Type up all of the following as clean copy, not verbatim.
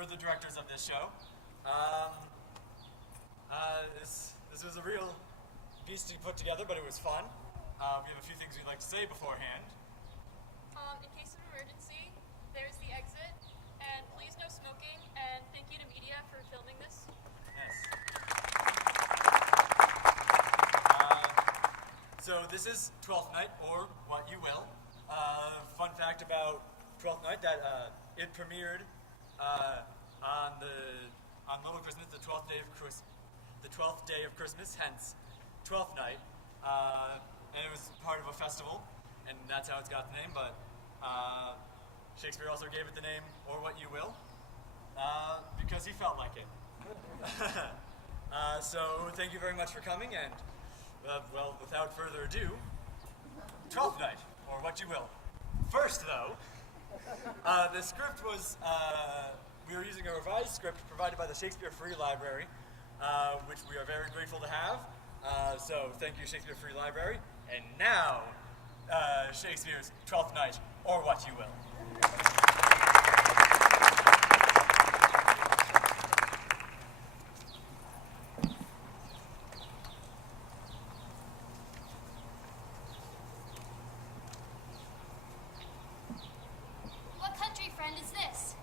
we're the directors of this show. This was a real beast to put together, but it was fun. We have a few things we'd like to say beforehand. In case of emergency, there's the exit, and please no smoking, and thank you to media for filming this. Yes. So this is 12th Night, or What You Will. Fun fact about 12th Night, that it premiered on Little Christmas, the 12th day of Christmas, hence 12th Night. And it was part of a festival, and that's how it's got the name, but Shakespeare also gave it the name, Or What You Will, because he felt like it. So thank you very much for coming, and well, without further ado, 12th Night, or What You Will. First, though, the script was, we were using a revised script provided by the Shakespeare Free Library, which we are very grateful to have. So thank you, Shakespeare Free Library. And now, Shakespeare's 12th Night, or What You Will. What country, friend, is this?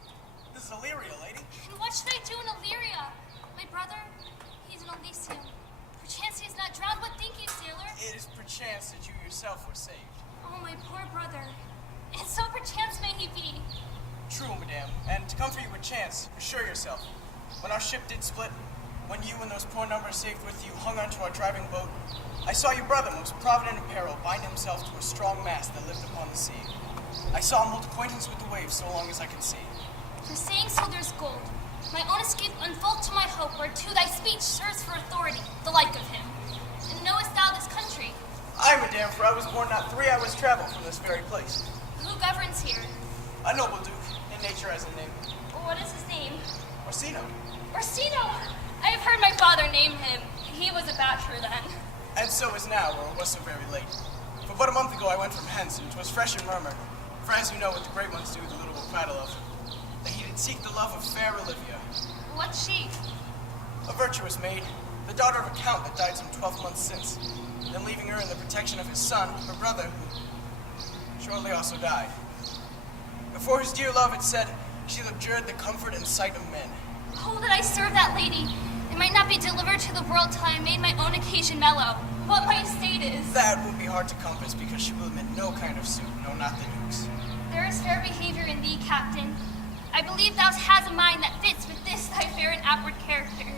This is Illyria, lady. And what should I do in Illyria? My brother, he's in Elysium. Perchance he is not drowned. What think you, sailor? It is perchance that you yourself were saved. Oh, my poor brother. And so perchance may he be. True, madame, and to comfort you with chance, assure yourself. When our ship did split, when you and those poor numbers saved with you hung onto our driving boat, I saw your brother, most provident in peril, bind himself to a strong mast that lived upon the sea. I saw him hold acquaintance with the waves so long as I could see. For saying so there's gold. My own escape unfold to my hope, whereto thy speech serves for authority, the like of him. And knowest thou this country? Aye, madame, for I was born not 3 hours' travel from this very place. Who governs here? A noble duke, in nature as in name. What is his name? Orsino. Orsino! I have heard my father name him. He was a bachelor then. And so is now, or it was so very late. For but a month ago I went from hence, and 'twas fresh and murmured. For as you know what the great ones do, the little will prattle of, that he did seek the love of fair Olivia. What's she? A virtuous maid, the daughter of a count that died some 12 months since, then leaving her in the protection of his son, her brother, who shortly also died. Before his dear love, it said, she abjured the comfort and sight of men. Oh, that I serve that lady! It might not be delivered to the world till I made my own occasion mellow. What my estate is. That would be hard to compass, because she will admit no kind of suit, no, not the duke's. There is fair behavior in thee, captain. I believe thou hast a mind that fits with this thy fair and outward character.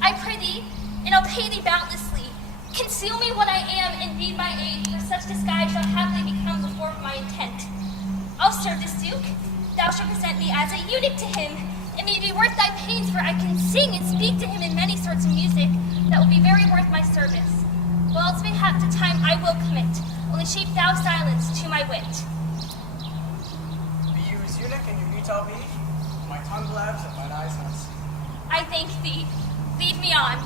I pray thee, and I'll pay thee boundlessly. Conceal me what I am, and be my aid, for such disguise shall happily become the form of my intent. I'll serve this duke. Thou shalt present me as a eunuch to him. It may be worth thy pains, for I can sing and speak to him in many sorts of music that will be very worth my service. Well, else mayhap to time I will commit, only shape thou silence to my wit. Be you his eunuch and your Utah be? My tongue blabs and mine eyes nuts. I thank thee. Lead me on.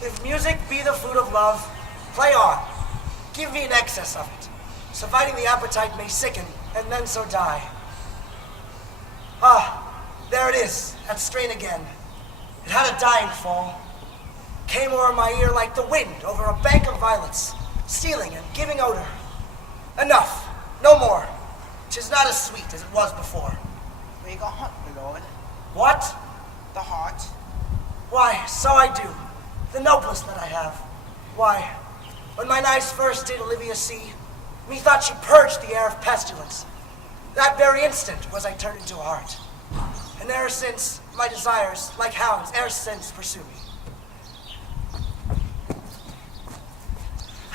If music be the food of love, play on. Give me an excess of it, so fighting the appetite may sicken, and then so die. Ah, there it is, that strain again. It had a dying fall. Came o'er my ear like the wind over a bank of violets, stealing and giving odor. Enough, no more. 'Tis not as sweet as it was before. We go hunt, my lord. What? The heart. Why, so I do. The noblest that I have. Why, when mine eyes first did Olivia see, methought she purged the air of pestilence. That very instant was I turned into a heart. And ever since, my desires, like hounds, ever since pursue me.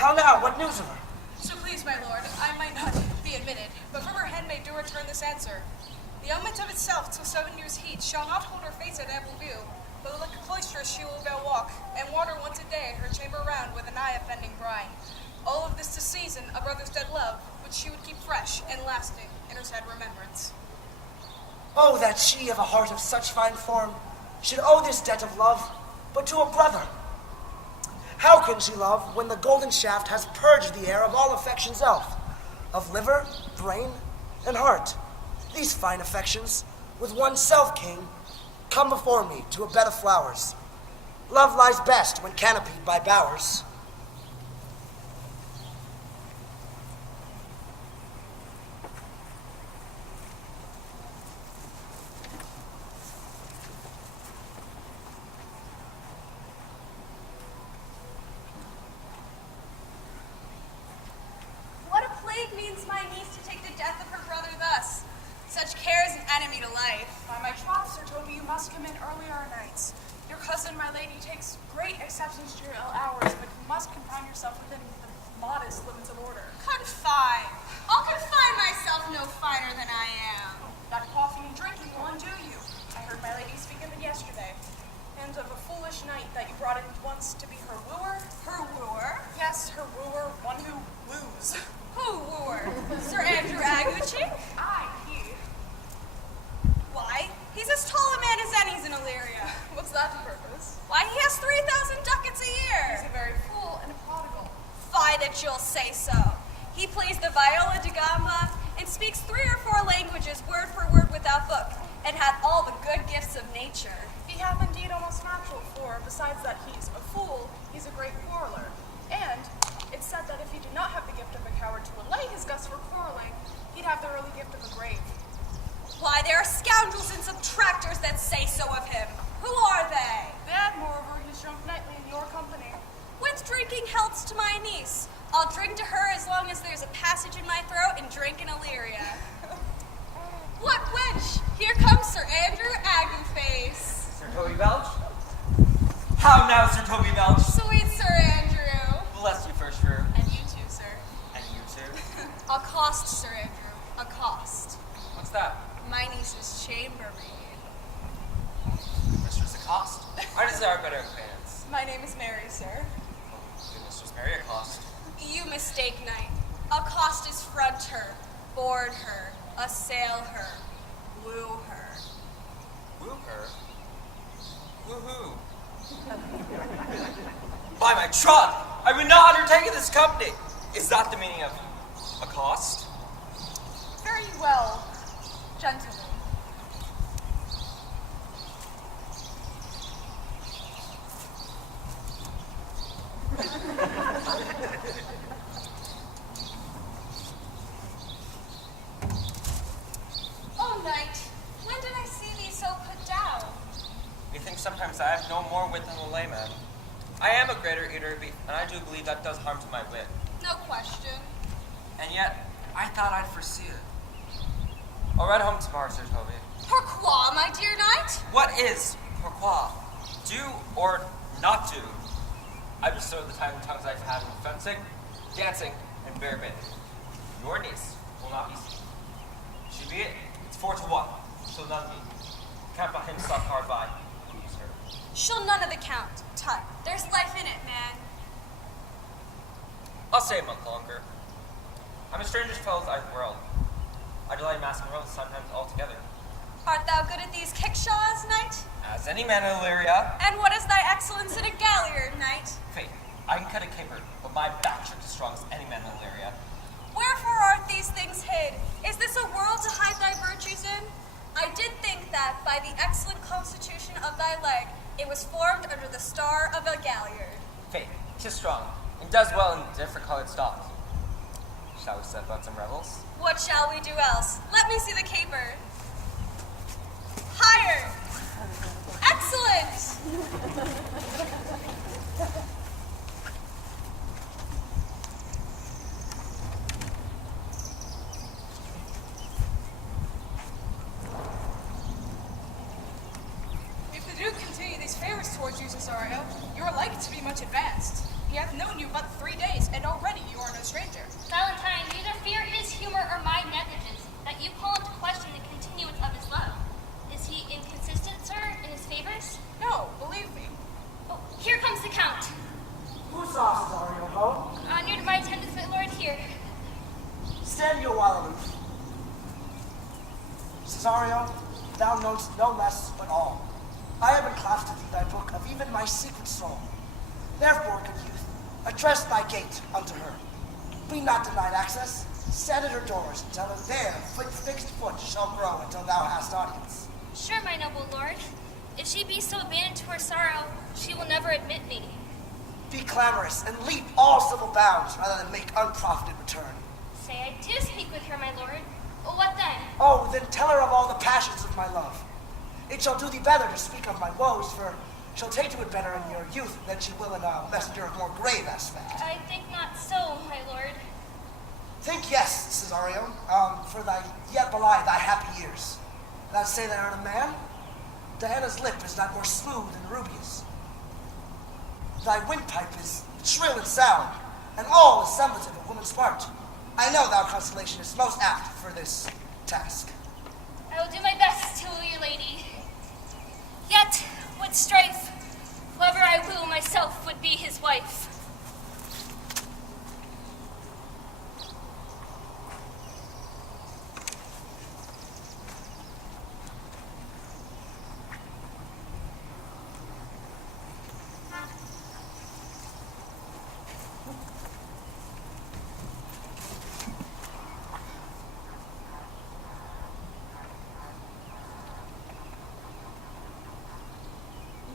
How now? What news of her? So please, my lord, I might not be admitted, but from her handmaid do return this answer. The element of itself till 7 years' heat shall not hold her face at ample view, but like a cloistress she will go walk, and water once a day her chamber round with an eye offending brine. All of this to season a brother's dead love, which she would keep fresh and lasting in her sad remembrance. Oh, that she of a heart of such fine form should owe this debt of love but to a brother. How can she love when the golden shaft has purged the air of all affections of liver, brain, and heart? These fine affections, with oneself king, come before me to a bed of flowers. Love lies best when canopied by bowers. What a plague means my niece to take the death of her brother thus? Such care is an enemy to life. By my troth, Sir Toby, you must come in earlier nights. Your cousin, my lady, takes great exceptions to your ill hours, but you must confine yourself within the modest limits of order. Confine. I'll confine myself no finer than I am. That coffee and drinking will undo you. I heard my lady speak of it yesterday. And of a foolish knight that you brought in once to be her wooer. Her wooer? Yes, her wooer, one who woos. Who wooer? Sir Andrew Aguichink? Aye, he. Why, he's as tall a man as any's in Illyria. What's that to purpose? Why, he has 3,000 ducats a year. He's a very fool and a prodigal. Fie that you'll say so. He plays the viola da gamba and speaks 3 or 4 languages word for word without book, and hath all the good gifts of nature. He hath indeed almost natural, for besides that he's a fool, he's a great quarreler. And it's said that if he did not have the gift of a coward to allay his gusts for quarreling, he'd have the early gift of a grave. Why, there are scoundrels and subtractors that say so of him. Who are they? That, moreover, he's drunk nightly in your company. With drinking healths to my niece. I'll drink to her as long as there's a passage in my throat and drink in Illyria. What wench? Here comes Sir Andrew Aguface. Sir Toby Belch? How now, Sir Toby Belch? Sweet Sir Andrew. Bless you, first room. And you too, sir. And you too. Accost, Sir Andrew. Accost. What's that? My niece's chambermaid. Mistress Accost. I desire better acquaintance. My name is Mary, sir. Do Mistress Mary Accost. You mistake, knight. Accost is front her, board her, assail her, woo her. Woo her? Woo-hoo. By my troth, I would not undertake this company. Is that the meaning of accost? Very well, gentlemen. Oh, knight, when did I see thee so put down? Methinks sometimes I have no more wit than a layman. I am a greater eater of beef, and I do believe that does harm to my wit. No question. And yet, I thought I'd foresee it. I'll ride home tomorrow, Sir Toby. Pourquoi, my dear knight? What is pourquoi? Do or not do? I bestow the time and tongues I've had in fencing, dancing, and bear baiting. Your niece will not be seen. She be it, it's 4 to 1, so none need. Can't by himself hard by. Use her. She'll none of the count. Tut, there's life in it, man. I'll stay a month longer. I'm a stranger to fellows I world. I delight in massing worlds sometimes altogether. Art thou good at these kickshaws, knight? As any man in Illyria, And what is thy excellence in a galliard, knight? faith, I can cut a caper, but my back trick as strong as any man in Illyria. Wherefore art these things hid? Is this a world to hide thy virtues in? I did think that, by the excellent constitution of thy leg, it was formed under the star of a galliard. Faith, 'tis strong, and does well in different colored stocks. Shall we set about some revels? What shall we do else? Let me see the caper. Higher! Excellent! If the Duke continue these favors towards you, Cesario, you are likely to be much advanced. He hath known you but 3 days, and already you are no stranger. Valentine, neither fear his humor or my negligence, that you call into question the continuance of his love. Is he inconsistent, sir, in his favors? No, believe me. Oh, here comes the Count. Who saw Cesario home? Honored to my attendance, my lord, here. Stand you a while aloof. Cesario, thou knowst no less but all. I have enclasped to thee thy book of even my secret soul. Therefore, good youth, address thy gate unto her. Be not denied access. Stand at her doors until there fixed foot shall grow until thou hast audience. Sure, my noble lord. If she be so abandoned to her sorrow, she will never admit me. Be clamorous and leap all civil bounds rather than make unprofited return. Say I do speak with her, my lord. Well, what then? Oh, then tell her of all the passions of my love. It shall do thee better to speak of my woes, for she'll take to it better in your youth than she will in a messenger of more grave aspect. I think not so, my lord. Think yes, Cesario, for thy yet belie thy happy years. Thou say thou art a man? Diana's lip is not more smooth than Rubius. Thy windpipe is shrill and sound, and all is semblative of woman's part. I know thou constellation is most apt for this task. I will do my best to woo your lady. Yet, with strife, whoever I woo myself would be his wife.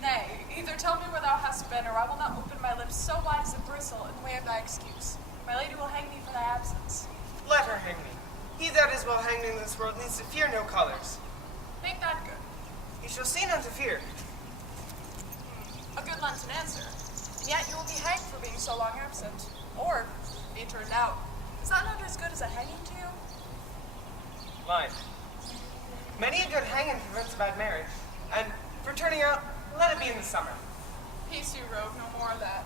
Nay, either tell me where thou hast been, or I will not open my lips so wide as a bristle in way of thy excuse. My lady will hang me for thy absence. Let her hang me. He that is well hanged in this world needs to fear no colors. Make that good. He shall see none to fear. A good Lenten answer. And yet you will be hanged for being so long absent. Or, be turned out. Is that not as good as a hanging to you? Line. Many a good hanging prevents a bad marriage, and for turning out, let it be in the summer. Peace, you rogue, no more of that.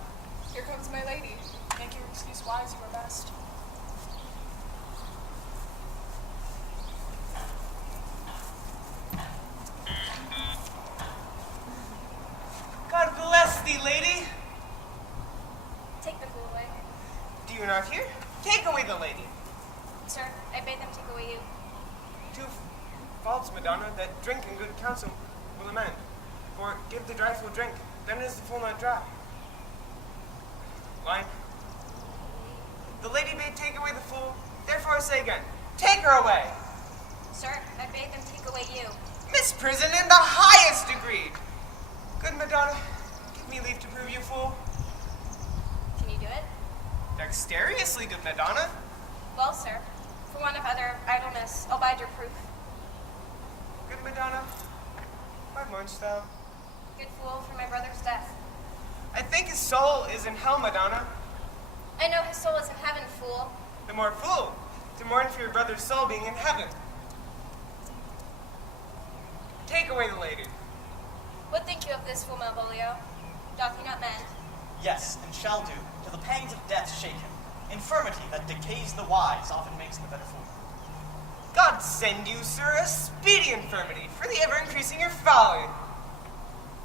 Here comes my lady. Make your excuse wise, you are best. God bless thee, lady. Take the fool away. Do you not hear? Take away the lady. Sir, I bade them take away you. Two faults, Madonna, that drink and good counsel will amend. For give the dry fool drink, then is the fool not dry. Line. The lady bade take away the fool, therefore I say again, take her away. Sir, I bade them take away you. Misprison in the highest degree. Good Madonna, give me leave to prove you fool. Can you do it? Dexterously, good Madonna. Well, sir, for want of other idleness, I'll bide your proof. Good Madonna, why mournst thou? Good fool, for my brother's death. I think his soul is in hell, Madonna. I know his soul is in heaven, fool. The more fool, to mourn for your brother's soul being in heaven. Take away the lady. What think you of this, fool Malvolio? Doth he not mend? Yes, and shall do, till the pangs of death shake him. Infirmity that decays the wise often makes the better fool. God send you, sir, a speedy infirmity for the ever-increasing your folly.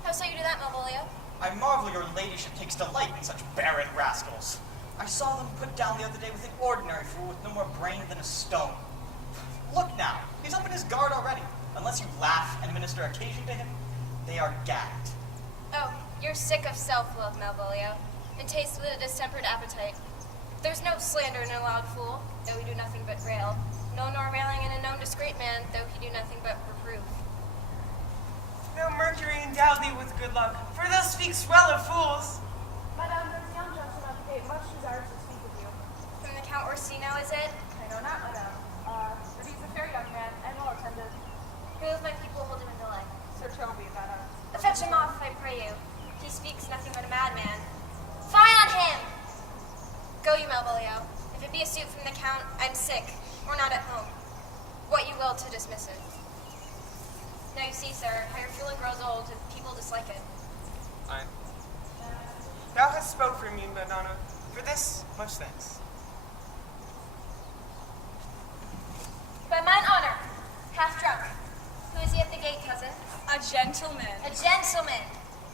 How so you do that, Malvolio? I marvel your ladyship takes delight in such barren rascals. I saw them put down the other day with an ordinary fool with no more brain than a stone. Look now, he's up in his guard already. Unless you laugh and minister occasion to him, they are gagged. Oh, you're sick of self-love, Malvolio, and taste with a distempered appetite. There's no slander in a loud fool, though he do nothing but rail. No nor railing in a known discreet man, though he do nothing but reprove. No Mercury endowed thee with good luck, for thou speaks well of fools. Madame, there is a young gentleman at the gate, much desires to speak with you. From the Count Orsino, is it? I know not, madame. But he's a fair young man, and well attended. Who of my people hold him in delay? Sir Toby, madame. Fetch him off, I pray you. He speaks nothing but a madman. Fie on him! Go you, Malvolio. If it be a suit from the Count, I'm sick, or not at home. What you will to dismiss it. Now you see, sir, how your feeling grows old if people dislike it. Thou hast spoke for me, Madonna. For this, much thanks. By mine honor, half drunk. Who is he at the gate, cousin? A gentleman. A gentleman.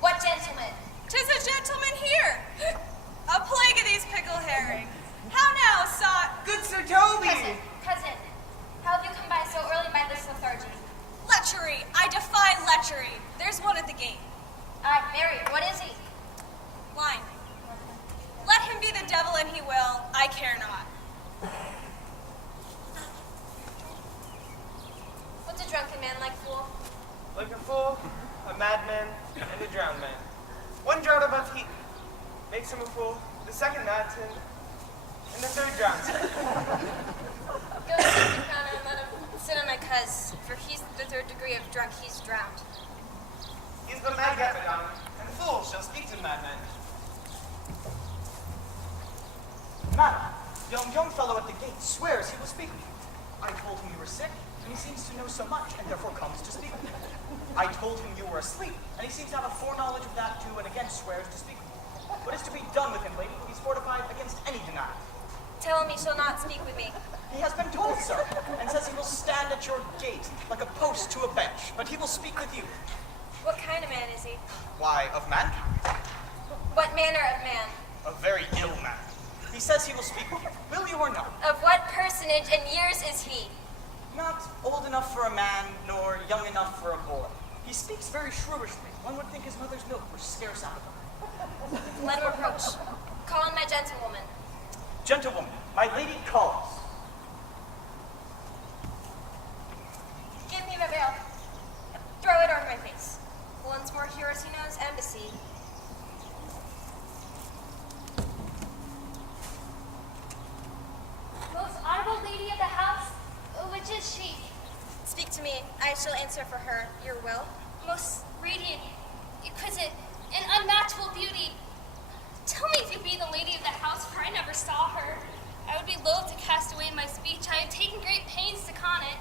What gentleman? 'Tis a gentleman here. A plague of these pickle herring. How now, Good Sir Toby! Cousin, how have you come by so early, my this lethargy? lechery. I defy lechery. There's one at the gate. Mary, what is he? Line. Let him be the devil and he will. I care not. What's a drunken man like, fool? Like a fool, a madman, and a drowned man. One draught above heat makes him a fool, the second that, and the third drowns him. Go sit down and let him sit on my cuz, for he's the third degree of drunk, he's drowned. He's but a mad cat, Madonna, and the fool shall speak to the madman. Madam, young fellow at the gate swears he will speak with you. I told him you were sick, and he seems to know so much, and therefore comes to speak with you. I told him you were asleep, and he seems to have a foreknowledge of that too, and again swears to speak with you. What is to be done with him, lady? He's fortified against any denial. Tell him he shall not speak with me. He has been told so, and says he will stand at your gate like a post to a bench, but he will speak with you. What kind of man is he? Why, of mankind. What manner of man? A very ill man. He says he will speak with you. Will you or no? Of what personage and years is he? Not old enough for a man, nor young enough for a boy. He speaks very shrewishly. One would think his mother's milk were scarce out of him. Let him approach. Call in my gentlewoman. Gentlewoman, my lady calls. Give me my veil. Throw it over my face. Once more Hiroshino's embassy. Most honorable lady of the house, which is she? Speak to me. I shall answer for her. Your will? Most radiant, exquisite, and unmatchable beauty. Tell me if you be the lady of the house, for I never saw her. I would be loath to cast away my speech. I have taken great pains to con it.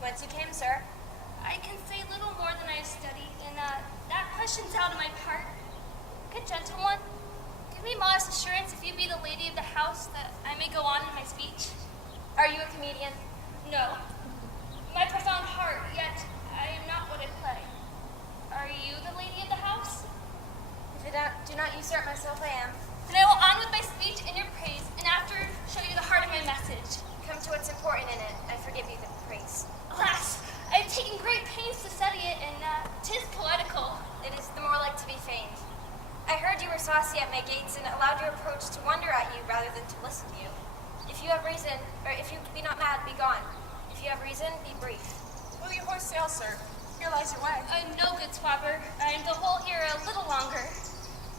Whence you came, sir? I can say little more than I have studied, and that question's out of my part. Good gentleman, give me modest assurance if you be the lady of the house that I may go on in my speech. Are you a comedian? No. My profound heart, yet I am not what I play. Are you the lady of the house? If I do not usurp myself, I am. Then I will on with my speech in your praise, and after show you the heart of my message. Come to what's important in it. I forgive you the praise. Alas, I have taken great pains to study it, and 'tis poetical. It is the more like to be feigned. I heard you were saucy at my gates and allowed your approach to wonder at you rather than to listen to you. If you have reason, or if you be not mad, be gone. If you have reason, be brief. Will your horse sail, sir? Here lies your way. I'm no good swabber. I am to hold here a little longer.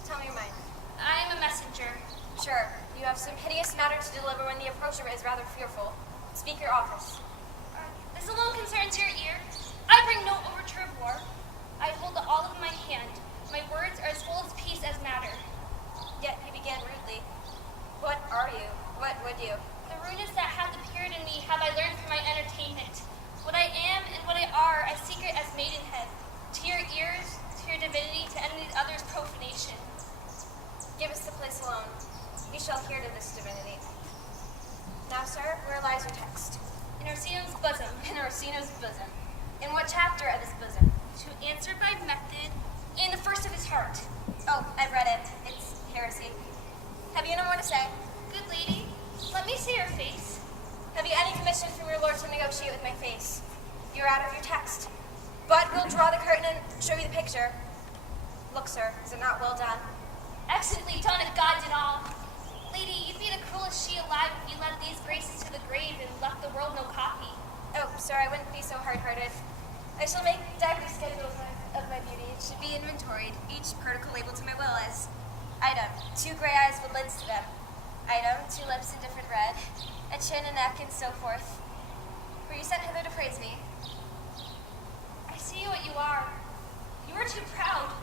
Tell me your mind. I am a messenger. Sure, you have some hideous matter to deliver when the approacher is rather fearful. Speak your office. This alone concerns your ear. I bring no overture of war. I hold the olive in my hand. My words are as full of peace as matter. Yet you began rudely. What are you? What would you? The rudeness that hath appeared in me have I learned from my entertainment. What I am and what I are, I seek it as maidenhead. To your ears, to your divinity, to any others' profanation. Give us the place alone. We shall hear to this divinity. Now, sir, where lies your text? In Orsino's bosom. In Orsino's bosom. In what chapter of his bosom? To answer by method, in the first of his heart. Oh, I've read it. It's heresy. Have you no more to say? Good lady, let me see your face. Have you any commission from your lord to negotiate with my face? You're out of your text. But we'll draw the curtain and show you the picture. Look, sir, is it not well done? Excellently done if God did all. Lady, you'd be the cruelest she alive if you led these graces to the grave and left the world no copy. Oh, sir, I wouldn't be so hard-hearted. I shall make diary schedules of my beauty. It should be inventoried, each particle labeled to my will as item, 2 gray eyes with lids to them. Item, 2 lips in different red, a chin, a neck, and so forth. Were you sent hither to praise me? I see what you are. You are too proud,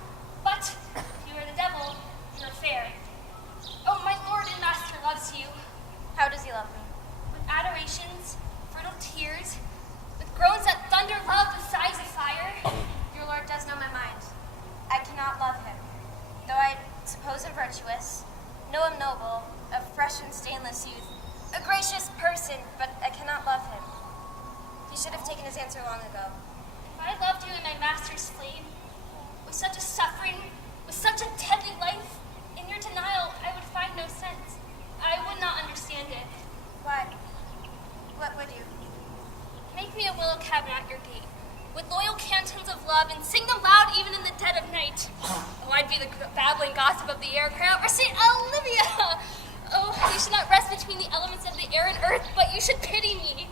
but if you are the devil, you are fair. Oh, my lord and master loves you. How does he love me? With adorations, fertile tears, with groans that thunder love with sighs of fire. Your lord does know my mind. I cannot love him. Though I suppose him virtuous, answer long ago. If I loved you in my master's flame, with such a suffering, with such a deadly life, in your denial, I would find no sense. I would not understand it. Why? What would you? Make me a willow cabin at your gate, with loyal cantons of love, and sing them loud even in the dead of night. Oh, I'd be the babbling gossip of the air, cry out for St. Olivia! Oh, you should not rest between the elements of the air and earth, but you should pity me.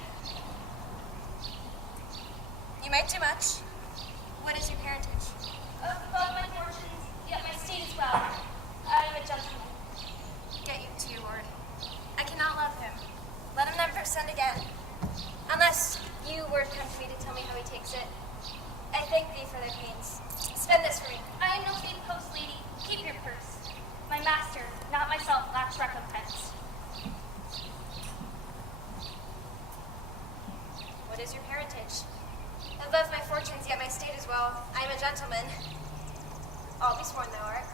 You might do much. What is your parentage? Above my fortunes, yet my state is well. I am a gentleman. Get you to your lord. I cannot love him. Let him never send again. Unless you were to come to me to tell me how he takes it. I thank thee for their pains. Spend this for me. I am no fake post lady. Keep your purse. My master, not myself, lacks recompense. What is your parentage? Above my fortunes, yet my state is well. I am a gentleman. All be sworn thou art.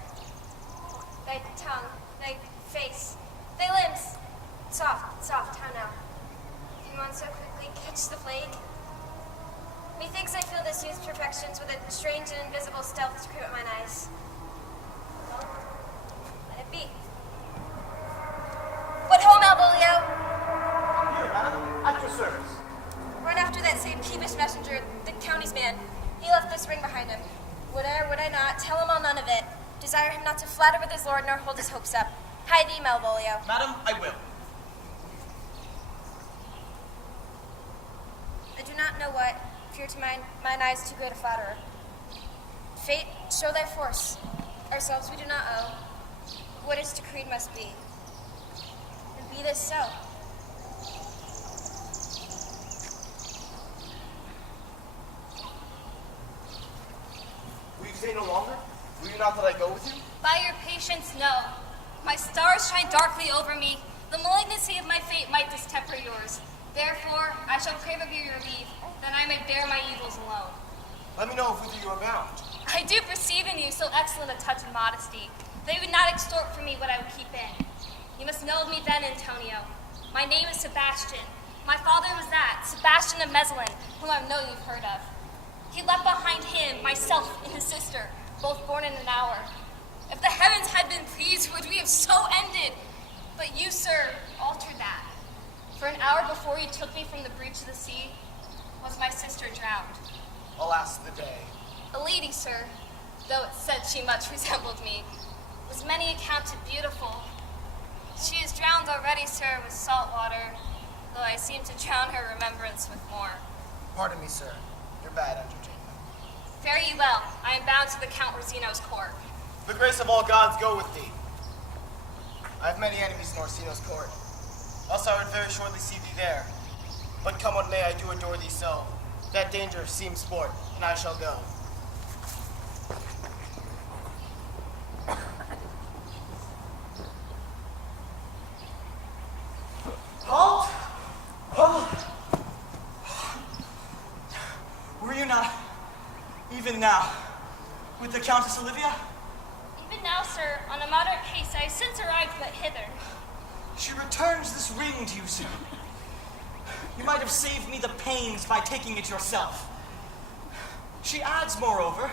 Thy tongue, thy face, thy limbs. Soft, soft, how now? Do you want so quickly catch the plague? Methinks I feel this youth's perfections with a strange and invisible stealth to creep at mine eyes. Well, let it be. What ho, Malvolio? Here, madam, at your service. Run after that same peevish messenger, the county's man. He left this ring behind him. Would I or would I not, tell him all none of it. Desire him not to flatter with his lord nor hold his hopes up. Hie thee, Malvolio. Madam, I will. I do not know what, fear to mine eyes too great a flatterer. Fate, show thy force. Ourselves we do not owe. What is decreed must be. And be this so. Will you stay no longer? Will you not that I go with you? By your patience, no. My stars shine darkly over me. The malignancy of my fate might distemper yours. Therefore, I shall crave of you your leave, that I may bear my evils alone. Let me know whither you are bound. I do perceive in you so excellent a touch of modesty, that you would not extort from me what I would keep in. You must know of me then, Antonio. My name is Sebastian. My father was that, Sebastian of Mezelin, whom I know you've heard of. He left behind him, myself, and his sister, both born in an hour. If the heavens had been pleased, would we have so ended? But you, sir, altered that. For an hour before you took me from the breach of the sea, was my sister drowned. Alas, the day. A lady, sir, though it said she much resembled me, was many accounted beautiful. She is drowned already, sir, with salt water, though I seem to drown her remembrance with more. Pardon me, sir. Your bad entertainment. Fare ye well. I am bound to the Count Orsino's court. The grace of all gods go with thee. I have many enemies in Orsino's court. Else I would very shortly see thee there. But come what may, I do adore thee so. That danger seems sport, and I shall go. Halt! Halt! Were you not, even now, with the Countess Olivia? Even now, sir, on a moderate pace, I have since arrived but hither. She returns this ring to you, sir. You might have saved me the pains by taking it yourself. She adds, moreover,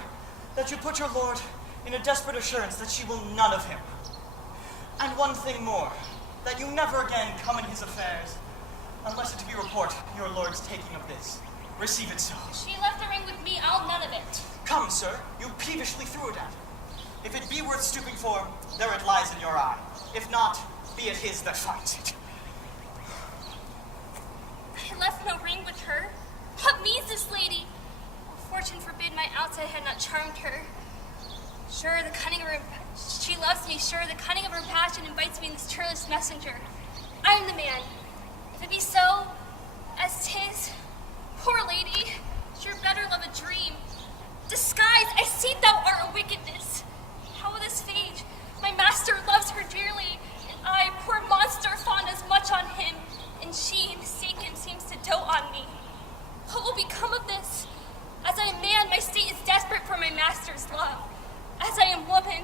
that you put your lord in a desperate assurance that she will none of him. And one thing more, that you never again come in his affairs, unless it be report your lord's taking of this. Receive it so. She left the ring with me, I'll none of it. Come, sir, you peevishly threw it at her. If it be worth stooping for, there it lies in your eye. If not, be it his that finds it. I left no ring with her. What means this lady? Fortune forbid my outside had not charmed her. Sure, the cunning of her, she loves me. Sure, the cunning of her passion invites me in this churlish messenger. I am the man. If it be so, as 'tis, poor lady, sure better love a dream. Disguise, I see thou art a wickedness. How will this fade? My master loves her dearly, and I, poor monster, fawn as much on him, and she, mistaken, seems to dote on me. What will become of this? As I am man, my state is desperate for my master's love. As I am woman,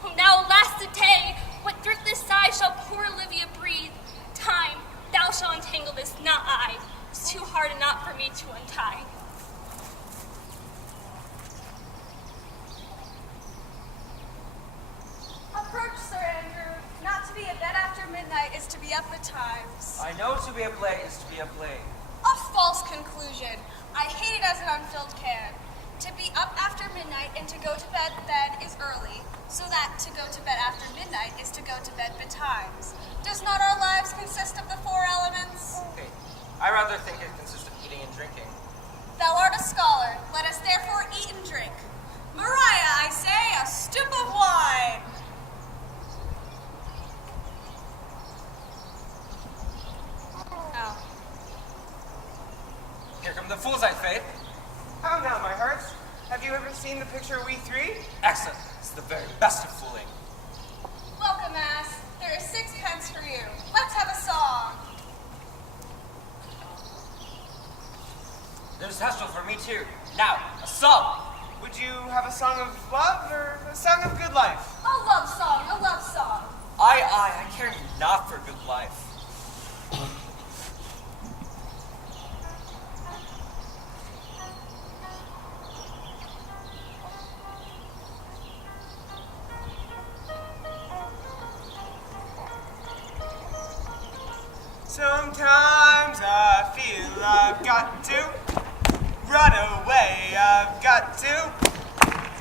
whom now alas the day, what thriftless sigh shall poor Olivia breathe? Time, thou shalt untangle this, not I. too hard a knot for me to untie. Approach, Sir Andrew. Not to be abed after midnight is to be up betimes. I know to be a play is to be a play. A false conclusion. I hate it as an unfilled can. To be up after midnight and to go to bed then is early, so that to go to bed after midnight is to go to bed betimes. Does not our lives consist of the four elements? Okay. I rather think it consists of eating and drinking. Thou art a scholar. Let us therefore eat and drink. Maria, I say, a stoup of wine. Oh. Here come the fools, I faith. How now, my hearts? Have you ever seen the picture We Three? Excellent. It's the very best of fooling. Welcome, ass. There is 6 pence for you. Let's have a song. There's Hestel for me too. Now, a song. Would you have a song of love or a song of good life? A love song, a love song. I care not for good life. Sometimes I feel I've got to run away. I've got to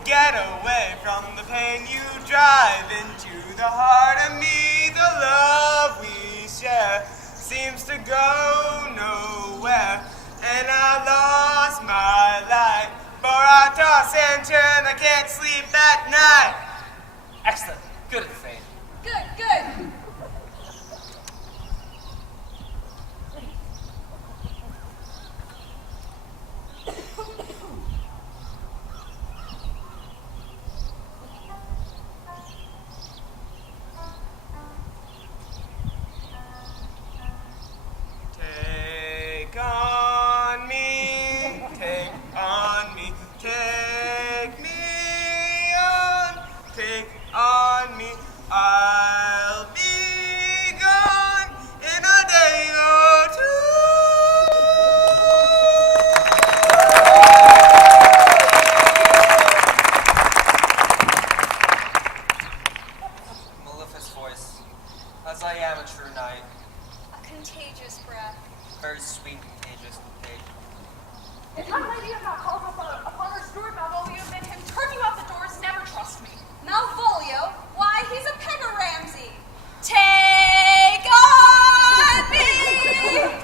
get away from the pain you drive into the heart of me. The love we share seems to go nowhere, and I lost my life. For I toss and turn, I can't sleep at night. Excellent. Good, Faith. Good, good. Take on me, take on me, take me on, take on me. I'll be gone in a day or two. Mellifluous voice, as I am a true knight, A contagious breath. very sweet, contagious, contagious. If my lady had not called upon her steward Malvolio bid him turn you out the doors, never trust me. Malvolio? Why, he's a Ramsey. Take on me!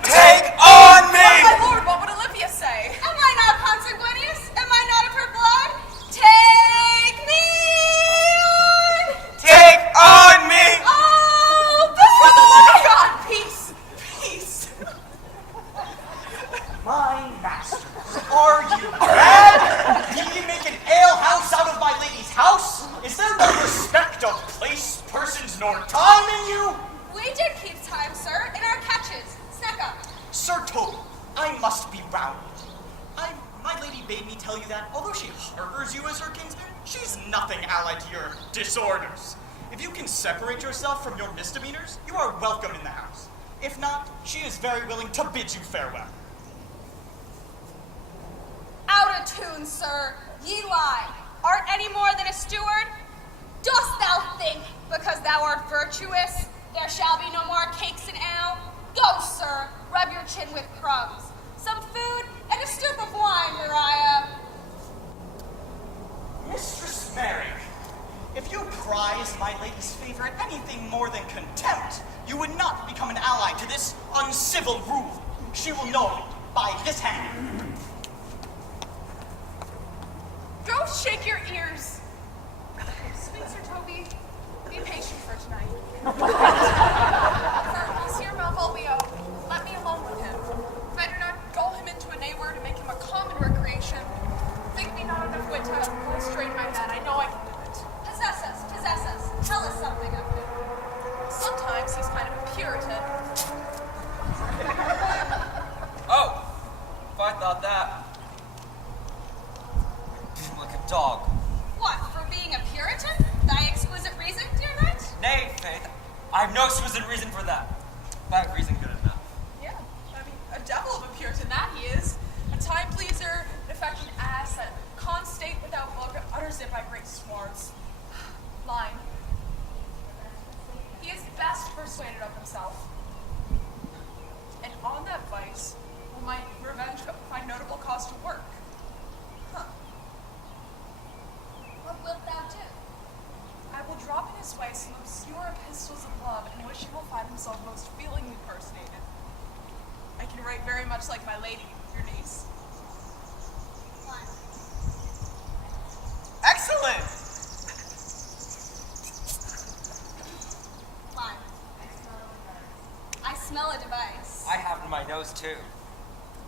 Take on me! My lord, what would Olivia say? Am I not consanguineous? Am I not of her blood? Take me on! Take on me! Oh, For the love of God, peace! Peace! My masters, are you mad? Do ye make an alehouse out of my lady's house? Is there no respect of place, persons, nor time in you? We did keep time, sir, in our catches. Snack up. Sir Toby, I must be round. My lady bade me tell you that, although she harbors you as her kinsman, she's nothing allied to your disorders. If you can separate yourself from your misdemeanors, you are welcome in the house. If not, she is very willing to bid you farewell. Out of tune, sir. Ye lie. Art any more than a steward? Dost thou think, because thou art virtuous, there shall be no more cakes and ale? Go, sir, rub your chin with crumbs. Some food and a stoup of wine, Maria. Mistress Mary, if you prize my lady's favor at anything more than contempt, you would not become an ally to this uncivil rule. She will know of it by this hand. Go shake your ears. Sweet Sir Toby, be patient for tonight. For Monsieur Malvolio, let me alone with him. I do not gull him into a neighbor to make him a common recreation. Think me not enough wit to restrain my men. I know I can do it. Possess us. Tell us something of him. Sometimes he's kind of a Puritan. Oh, if I thought that. Like a dog. What, for being a Puritan? Thy exquisite reason, dear knight? Nay, Faith, I have no exquisite reason for that. But I have reason good enough. Yeah, I mean, a devil of a Puritan it by great smarts. Line. He is best persuaded of himself. And on that vice will my revenge find notable cause to work. Huh. What wilt thou do? I will drop in his way some obscure epistles of love in which he will find himself most feelingly personated. I can write very much like my lady, your niece. Excellent! Fine. I smell a device. I have it in my nose too.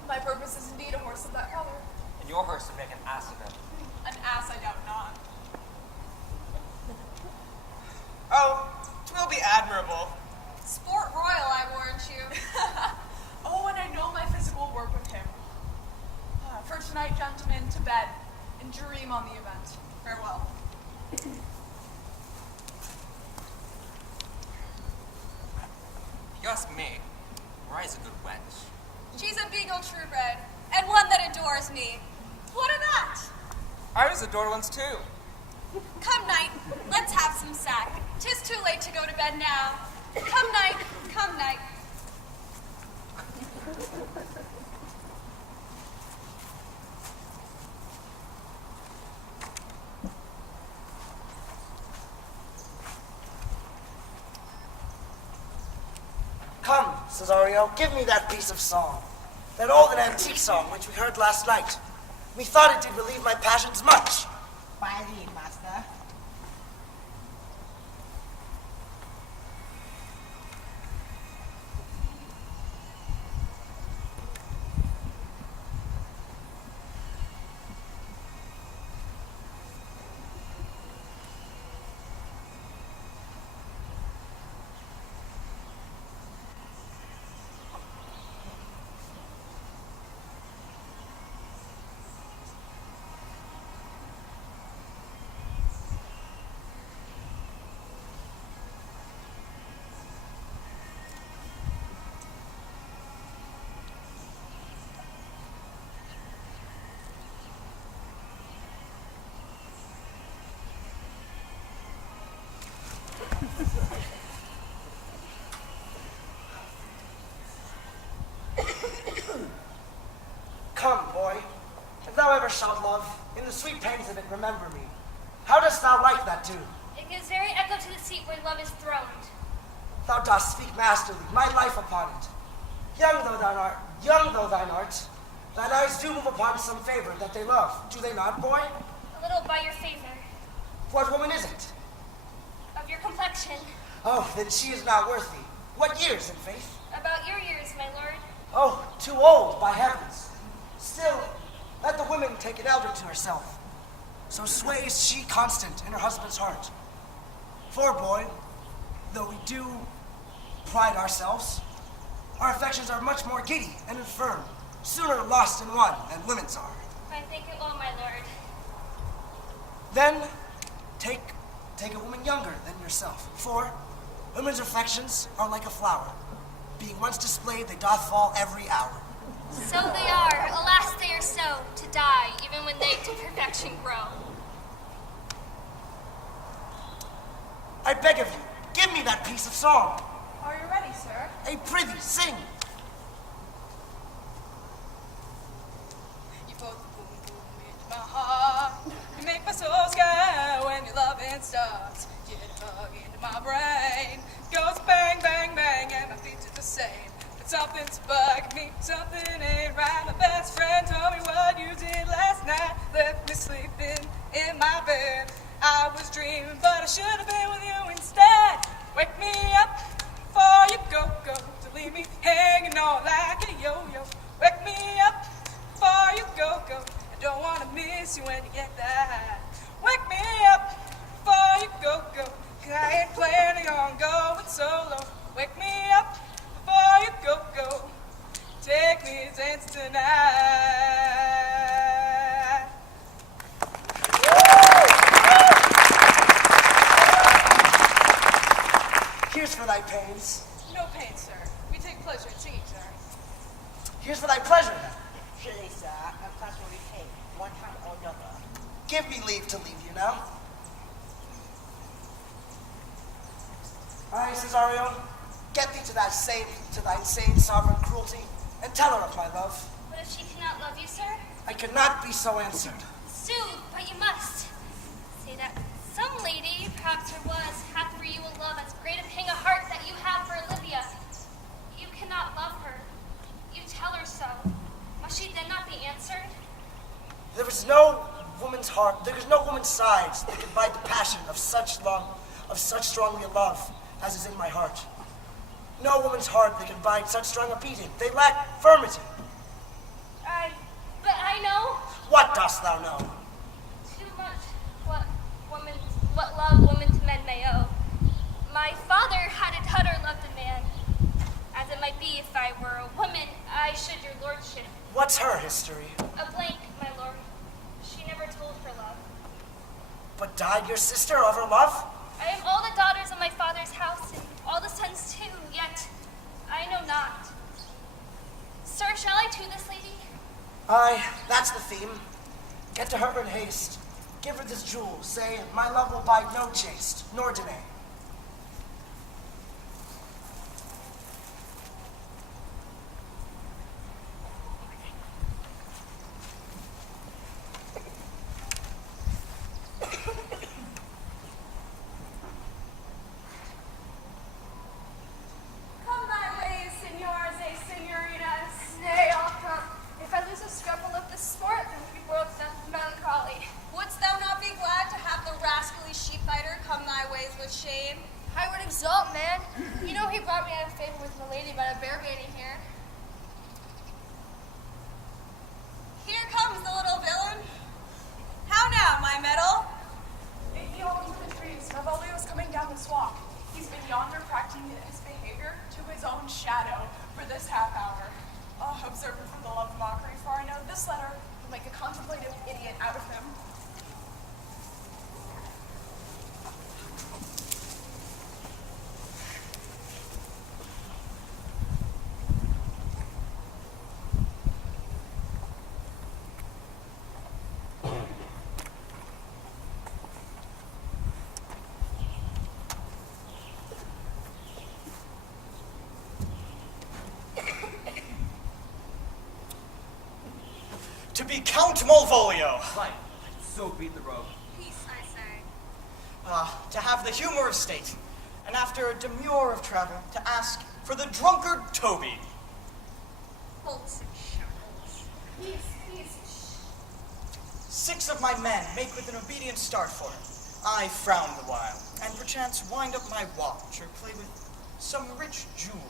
My purpose is indeed a horse of that color. And your horse would make an ass of him. An ass, I doubt not. Oh, 'twill be admirable. Sport royal, I warrant you. Oh, and I know my physical will work with him. For tonight, gentlemen, to bed, and dream on the event. Farewell. If you ask me, Mariah's a good wench. She's a beagle truebred, and one that adores me. What of that? I was adored once too. Come night, let's have some sack. 'Tis too late to go to bed now. Come night, come night. Come, Cesario, give me that piece of song. That old and antique song which we heard last night. Methought it did relieve my passions much. By thee, master. Come, boy. If thou ever shalt love, in the sweet pains of it remember me. How dost thou like that tune? It gives very echo to the seat where love is throned. Thou dost speak masterly, my life upon it. Young though thine art, thine eyes do move upon some favor that they love, do they not, boy? A little by your favor. What woman is it? Of your complexion. Oh, then she is not worth thee. What years, in faith? About your years, my lord. Oh, too old, by heavens. Still, let the woman take an elder to herself. So sways she constant in her husband's heart. For, boy, though we do pride ourselves, our affections are much more giddy and infirm, sooner lost in one than women's are. I think it will, my lord. Then, take a woman younger than yourself. For, women's affections are like a flower. Being once displayed, they doth fall every hour. So they are, alas they are so, to die, even when they to perfection grow. I beg of you, give me that piece of song. Are you ready, sir? Hey, prithee, sing. You put the boom boom into my heart. You make my soul sky when your loving starts. Get a bug into my brain. Goes bang, bang, bang, and my feet do the same. But something's bugging me, something ain't right. My best friend told me what you did last night. Left me sleeping in my bed. I was dreaming, but I should have been with you instead. Wake me up before you go, to leave me hanging on like a yo-yo. Wake me up before you go. I don't want to miss you when you get that. Wake me up before you go, 'cause I ain't planning on going solo. Wake me up before you go. Take me dancing tonight. Here's for thy pains. No pain, sir. We take pleasure in singing, sir. Here's for thy pleasure, then. Surely, sir, a class will be paid, one time or another. Give me leave to leave you now. Aye, Cesario, get thee to thy insane sovereign cruelty, and tell her of my love. What if she cannot love you, sir? I could not be so answered. Soothe, but you must. Say that some lady, perhaps there was, hath for you a love as great a pang of heart that you have for Olivia. You cannot love her. You tell her so. Must she then not be answered? There is no woman's heart, there is no woman's sides that can bide the passion of such strongly a love as is in my heart. No woman's heart that can bide such strong a beating. They lack firmity. But I know. What dost thou know? Too much what love women to men may owe. My father had a daughter loved a man. As it might be if I were a woman, I should your lordship. What's her history? A blank, my lord. She never told her love. But died your sister of her love? I am all the daughters of my father's house, and all the sons too, yet I know not. Sir, shall I to this lady? Aye, that's the theme. Get to her in haste. Give her this jewel. Say, my love will bide no chaste, nor delay. Come thy ways, senors and senoritas. Nay, I'll come. If I lose a scruple of this sport, then we both melancholy. Wouldst thou not be glad to have the rascally sheep fighter come thy ways with shame? I would exult, man. You know he brought me out of favor with milady by the bear baiting here. Here comes the little villain. How now, my medal? He all into the trees. Malvolio's coming down this walk. He's been yonder practicing his behavior to his own shadow for this half hour. Oh, observe him for the love of mockery, for I know this letter will make a contemplative idiot out of him. To be Count Malvolio. Right. So beat the rogue. Peace, I say. To have the humor of state, and after a demur of travel, to ask for the drunkard Toby. Bolts and shackles. Peace. 6 of my men make with an obedient start for him. I frown the while, and perchance wind up my watch or play with some rich jewel.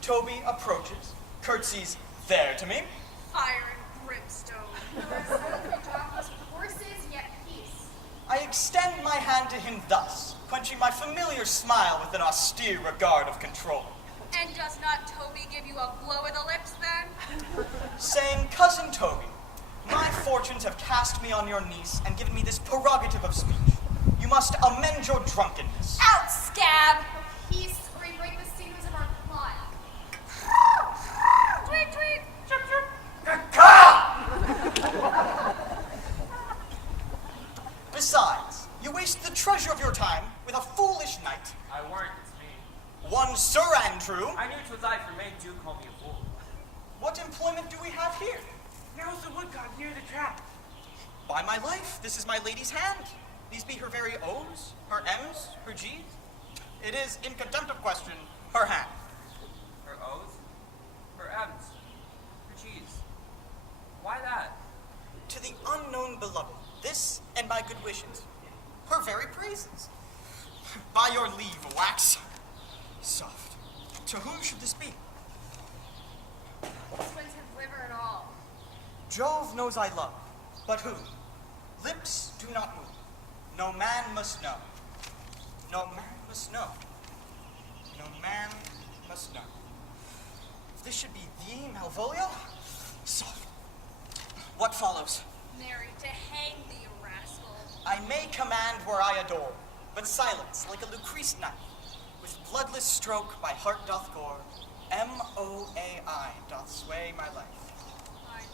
Toby approaches, curtsies there to me. Fire and brimstone. Horses, yet peace. I extend my hand to him thus, quenching my familiar smile with an austere regard of control. And does not Toby give you a blow of the lips then? Saying, Cousin Toby, my fortunes have cast me on your niece and given me this prerogative of speech. You must amend your drunkenness. Out, scab! Peace, or we break the sinews of our plot. Tweet, tweet! Chirp, chirp! Besides, you waste the treasure of your time with a foolish knight. I weren't, it's me. One Sir Andrew. I knew 'twas I for made do call me a fool. What employment do we have here? Now's the woodcock near the trap. By my life, this is my lady's hand. These be her very O's, her M's, her G's. It is, in contempt of question, her hand. Her O's, her M's, her G's. Why that? To the unknown beloved, this and my good wishes, her very praises. By your leave, wax. Soft. To whom should this be? Twins have liver and all. Jove knows I love, but who? Lips do not move. No man must know. No man must know. No man must know. If this should be thee, Malvolio, soft. What follows? Married to hang thee, rascal. I may command where I adore, but silence like a Lucrece knife, with bloodless stroke my heart doth gore, M-O-A-I doth sway my life. Fine.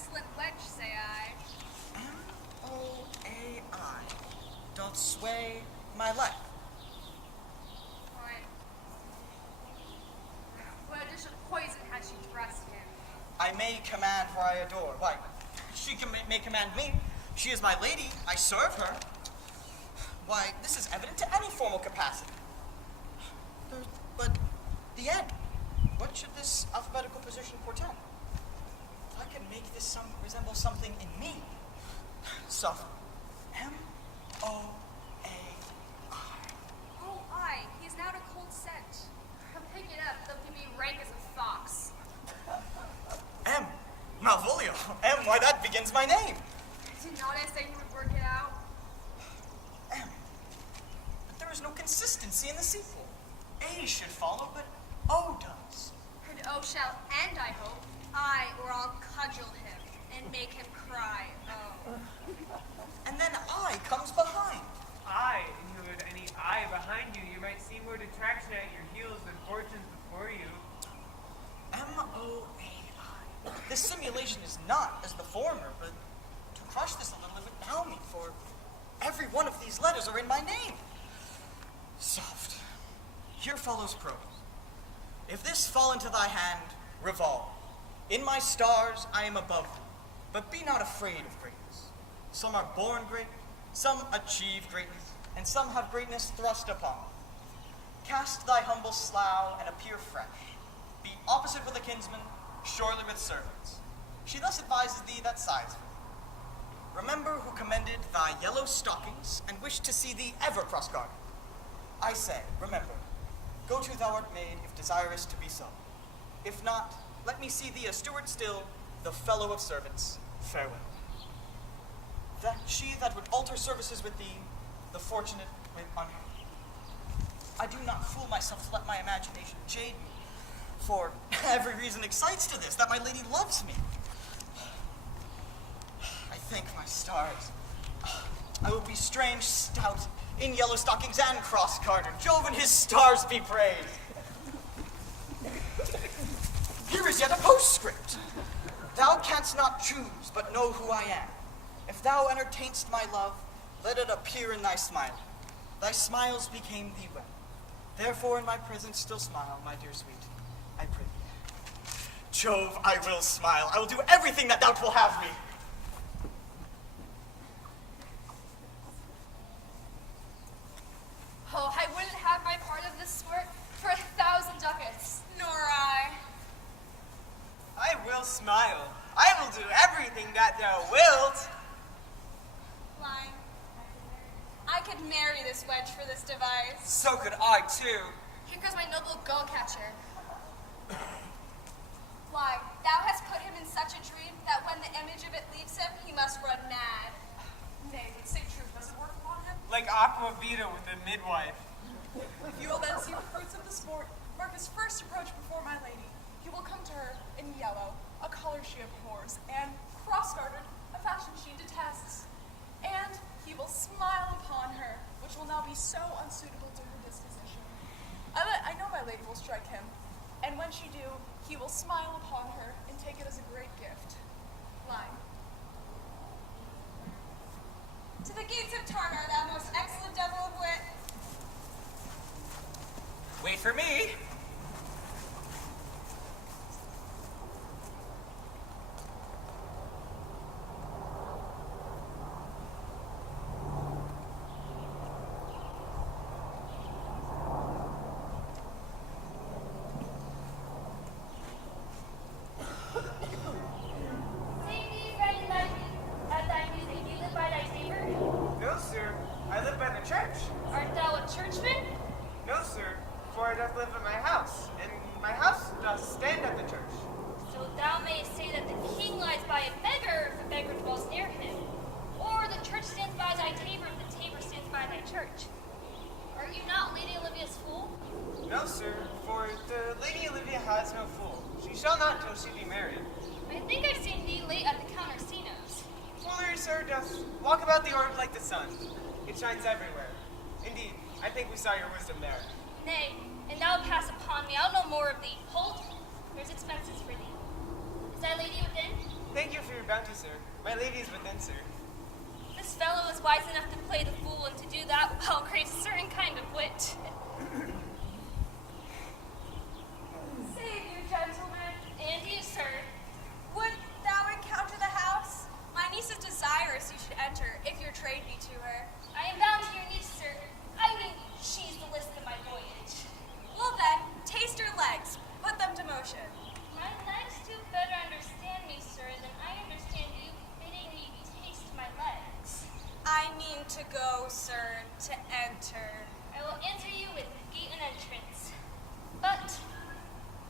excellent wench, say I. M-O-A-I doth sway my life. Why, what dish of poison has she dressed him? I may command for I adore. Why, she may command me. She is my lady. I serve her. Why, this is evident to any formal capacity. But the end. What should this alphabetical position portend? I can make this resemble something in me. Suffer. M-O-A-I. Oh, I. He's now a cold scent. I'll pick it up. They'll give me rank as a fox. M. Malvolio. M. Why, that begins my name. Did not I say you would work it out? M. But there is no consistency in the sequel. A should follow, but O does. And O shall end, I hope. I, or I'll cudgel him and make him cry. Oh. And then I comes behind. I, and you had any eye behind you, you might see more detraction at your heels than fortunes before you. M-O-A-I. This simulation is not as the former, but to crush this a little, it would now me, for every one of these letters are in my name. Soft. Here follows prose. If this fall into thy hand, revolve. In my stars I am above thee, but be not afraid of greatness. Some are born great, some achieve greatness, and some have greatness thrust upon. Cast thy humble slough and appear fresh. Be opposite with a kinsman, surely with servants. She thus advises thee that sighs for thee. Remember who commended thy yellow stockings, and wished to see thee ever cross-gartered. I say, remember, go to thou art made, if desirous to be so. If not, let me see thee a steward still, the fellow of servants. Farewell. That she that would alter services with thee, the fortunate with unhappy. I do not fool myself to let my imagination jade me, for every reason excites to this, that my lady loves me. I thank my stars. I will be strange stout, in yellow stockings and cross-gartered. Jove and his stars be praised. Here is yet a postscript. Thou canst not choose, but know who I am. If thou entertainst my love, let it appear in thy smile. Thy smiles became thee well. Therefore in my presence still smile, my dear sweet, I pray thee. Jove, I will smile. I will do everything that thou wilt have me. Oh, I wouldn't have my part of this sport for 1,000 ducats. Nor I. I will smile. I will do everything that thou wilt. Lying. I could marry this wench for this device. So could I, too. Here goes my noble gull-catcher. Why, thou hast put him in such a dream that when the image of it leaves him, he must run mad. Nay, say truth, does it work upon him? Like Aqua Vita with a midwife. You will then see the fruits of the sport. Mark his first approach before my lady. He will come to her in yellow, a color she abhors, and cross-gartered, a fashion she detests. And he will smile upon her, which will now be so unsuitable to her disposition. I know my lady will strike him, and when she do, he will smile upon her and take it as a great gift. Line. To the gates of Tarnar, thou most excellent devil of wit. Wait for me. No, sir. I live by the church. Art thou a churchman? No, sir. For I doth live in my house, and my house doth stand at the church. So thou mayest say that the king lies by a beggar if the beggar dwells near him, or the church stands by thy tabor if the tabor stands by thy church. Are you not Lady Olivia's fool? No, sir. For the Lady Olivia has no fool. She shall not till she be married. I think I've seen thee late at the countersinos. Foolery, sir, doth walk about the orb like the sun. It shines everywhere. Indeed, I think we saw your wisdom there. Nay, and thou pass upon me, I'll no more of thee. Hold, there's expenses for thee. Is thy lady within? Thank you for your bounty, sir. My lady is within, sir. This fellow is wise enough to play the fool, and to do that well craves a certain kind of wit. Save you, gentlemen. And you, sir. Would thou encounter the house? My niece is desirous you should enter, if your trade be to her. I am bound to your niece, sir. I mean, she's the list of my voyage. Well then, taste her legs. Put them to motion. My legs do better understand me, sir, than I understand you bidding me taste my legs. I mean to go, sir, to enter. I will enter you with gate and entrance. But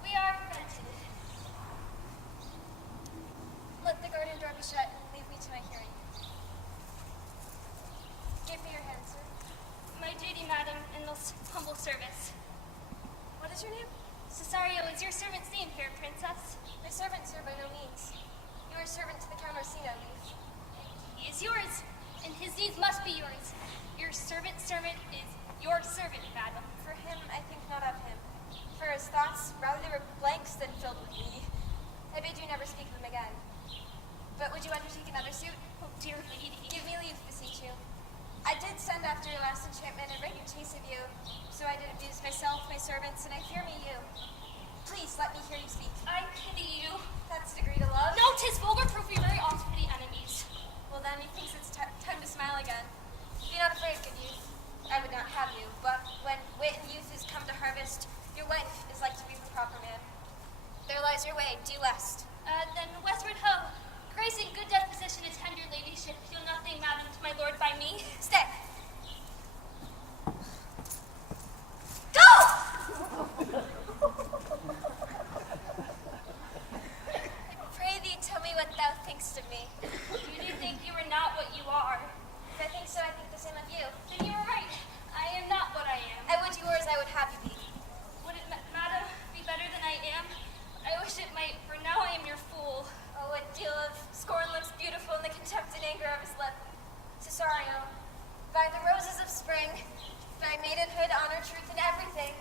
we are fronted. Let the garden door be shut and leave me to my hearing. Give me your hand, sir. My duty, madam, in most humble service. What is your name? Cesario is your servant's name, fair princess. My servant, sir, by no means. You are servant to the Count Orsino, Leaf. He is yours, and his needs must be yours. Your servant's servant is your servant, madam. For him, I think not of him. For his thoughts, rather they were blanks than filled with me. I bid you never speak of them again. But would you undertake another suit? Oh, dear lady. Give me leave, beseech you. I did send after your last enchantment and bring a chase of you, so I did abuse myself, my servants, and I fear me you. Please let me hear you speak. I pity you. That's the degree to love. No, 'tis vulgar proof we very often pity enemies. Well then, methinks it's time to smile again. Be not afraid, good youth. I would not have you, but when wit and youth is come to harvest, your wife is like to be the proper man. There lies your way, due west. Then westward ho. Grace and good disposition attend your ladyship. Feel nothing, madam, to my lord by me. Stay. Go! I pray thee, tell me what thou thinkst of me. You do think you are not what you are. If I think so, I think the same of you. Then you are right. I am not what I am. I would you were as I would have you be. Would it, madam, be better than I am? I wish it might, for now I am your fool. Oh, what deal of scorn looks beautiful in the contempt and anger of his lip. Cesario, by the roses of spring, by maidenhood, honor, truth, and everything,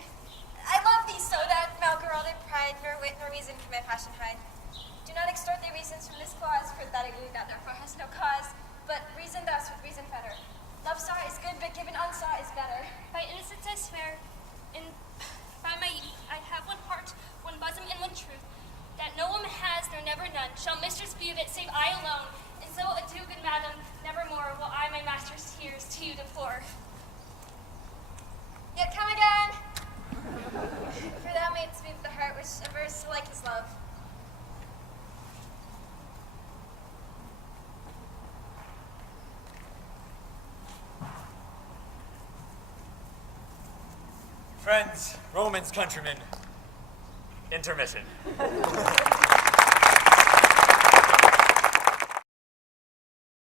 I love thee so that Malgaralde pride, nor wit, nor reason can my passion hide. Do not extort thy reasons from this clause, for that I do that therefore has no cause, but reason thus with reason better. Love sought is good, but given unsought is better. By innocence I swear, and by my I have one heart, one bosom, and one truth, that no woman has, nor never none, shall mistress be of it, save I alone. And so adieu, good madam, nevermore will I my master's tears to you deplore. Yet come again! For thou madest me with the heart which averse to like his love. Friends, Romans, countrymen, intermission.